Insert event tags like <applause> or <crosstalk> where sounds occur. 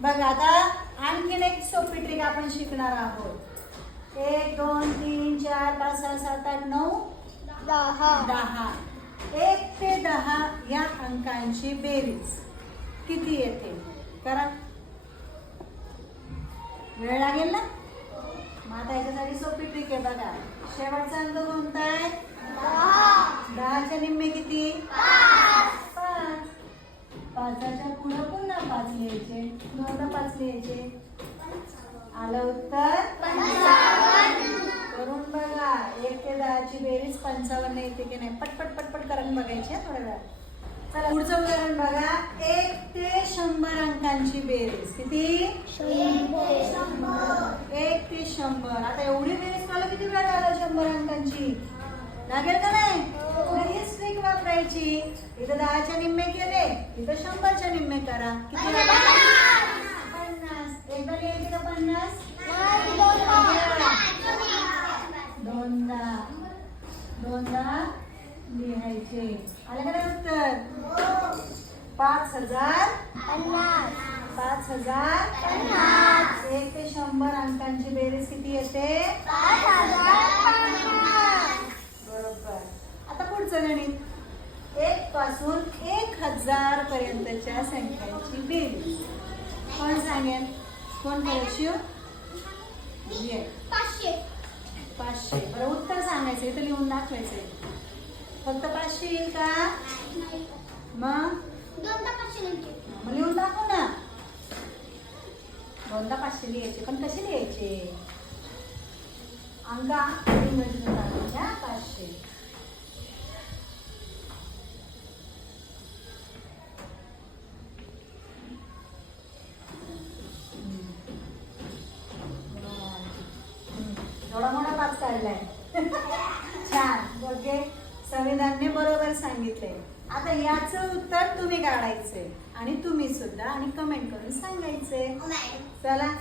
बघा आता आणखीन एक सोपी ट्रिक आपण शिकणार आहोत. एक दोन तीन चार पाच सहा सात आठ नऊ दहा. दहा. एक ते दहा या अंकांची बेरीज. किती येते? करा. वेळ लागेल ना? मग आता याच्यासाठी सोपी ट्रिक आहे बघा. शेवटचा अंक कोणता आहे दहा दहाच्या निम्मे किती पाच पाचाच्या पुढं पुन्हा पाच लिहायचे दोनदा पाच लिहायचे आलं उत्तर? करून बघा. एक ते दहाची बेरीज पंचावन्न येते की नाही? पटपट पटपट करून बघायची हं थोड्या वेळात. चला पुढचं उदाहरण बघा. एक ते शंभर अंकांची बेरीज. किती? एक ते शंभर. आता एवढी बेरीज मला किती वेळ लागला शंभर अंकांची? लागेल का नाही? हीच ट्रिक वापरायची. इथं दहाच्या निम्मे केले इथं शंभरच्या निम्मे करा. किती लागले? पन्नास एकदा लिहायचे का पन्नास दोनदा. दोनदा लिहायचे. आलं का उत्तर? पाच हजार पाच हजार एक ते शंभर अंकांची बेरीज किती येते? बरोबर. आता पुढचं गणित. एक पासून एक हजार पर्यंतच्या संख्यांची बेरीज. कोण सांगेल? कोण शिव? ये. पाचशे. बरं उत्तर सांगायचं इथं लिहून दाखवायचंय. फक्त पाचशे येईल का? मग? लिहून दाखव ना. दोनदा पाचशे लिहायचे पण कसे लिहायचे? अंका हा पाचशे. थोडा मोठा काढलाय <laughs> छान. ओके संविधानने बरोबर सांगितलंय. आता याचं उत्तर तुम्ही काढायचंय. आणि तुम्ही सुद्धा आणि कमेंट करून सांगायचंय. चला.